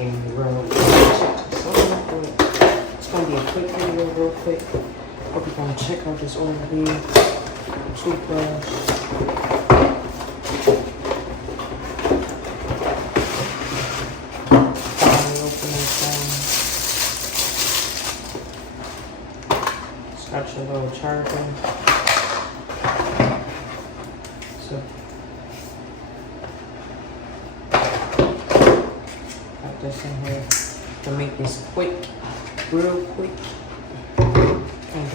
And real quick. It's gonna be a quick video, real quick. Hope you're gonna check out this order toothbrush. Got your little charger. So got this in here to make this quick, real quick. And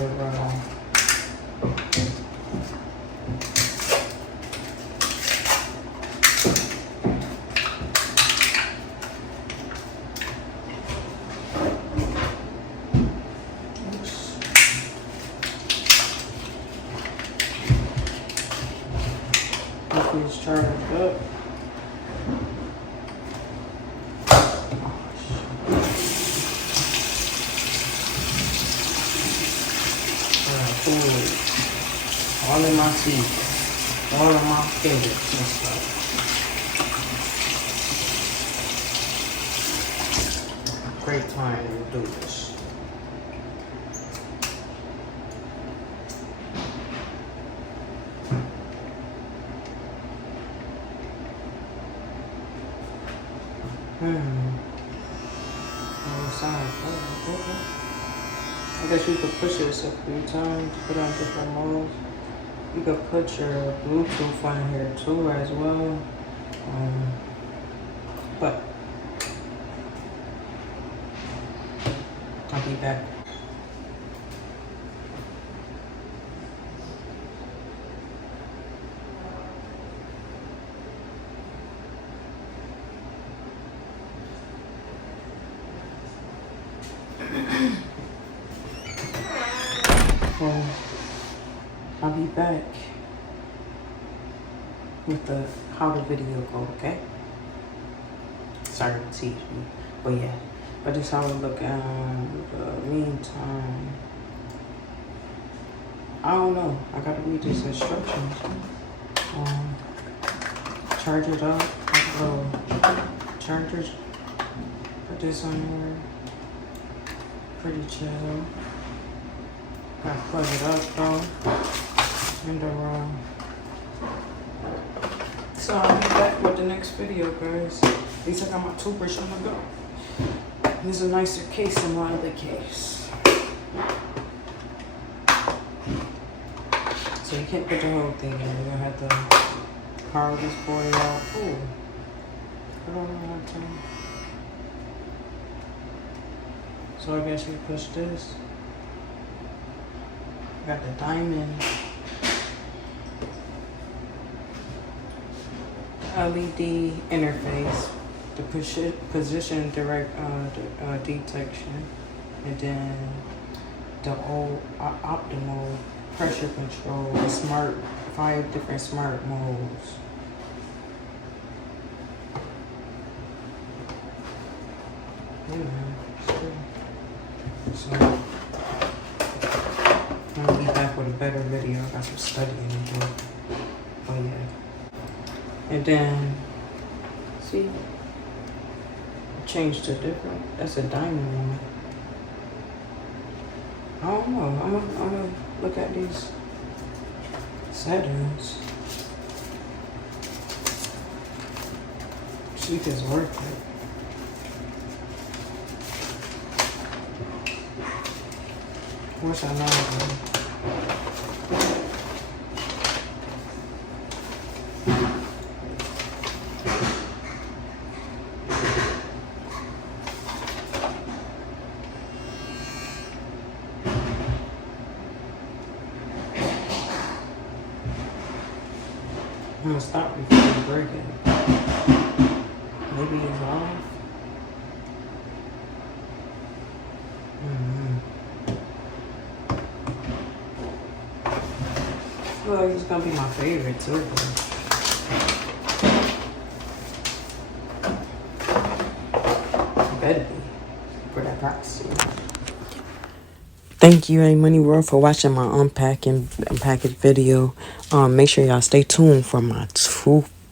is charged up. All in my teeth, all in my fingers and stuff. Great time to do this. I guess you could push this a few times, put on different modes. You could put your Bluetooth on here too as well. But I'll be back. Well, I'll be back with how the video go, okay? Sorry to teach me, but yeah. But this how it look in the meantime. I don't know. I gotta read these instructions. Charge it up. Chargers. Put this on here. Pretty chill. Gotta plug it up though. And so I'll be back with the next video, guys. At least I got my toothbrush on the go. There's a nicer case than my other case. So you can't put the whole thing in. You're gonna have to power this boy out. Ooh. I don't know how to. So I guess you push this. Got the diamond. LED interface. The position direct detection. And then the optimal pressure control. The 5 different smart modes. So I'm gonna be back with a better video. I got some studying to do. Oh yeah. And then see, changed to different. That's a diamond one. I don't know. I'm gonna look at these settings. See if it's worth it. Wish I know it. I'm gonna stop before you break it. Maybe it's off. Well, it's gonna be my favorite too. Better be for that price. Thank you, A Money World, for watching my unpackage video. Make sure y'all stay tuned for my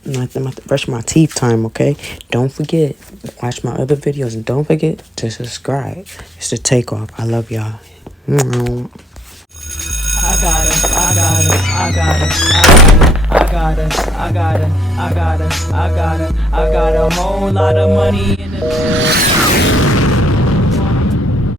Not to brush my teeth time, okay? Don't forget, watch my other videos. And don't forget to subscribe. It's the takeoff. I love y'all. I got it, I got it, I got it, I got it, I got it, I got it, I got it, I got it, I got a whole lot of money in the bank.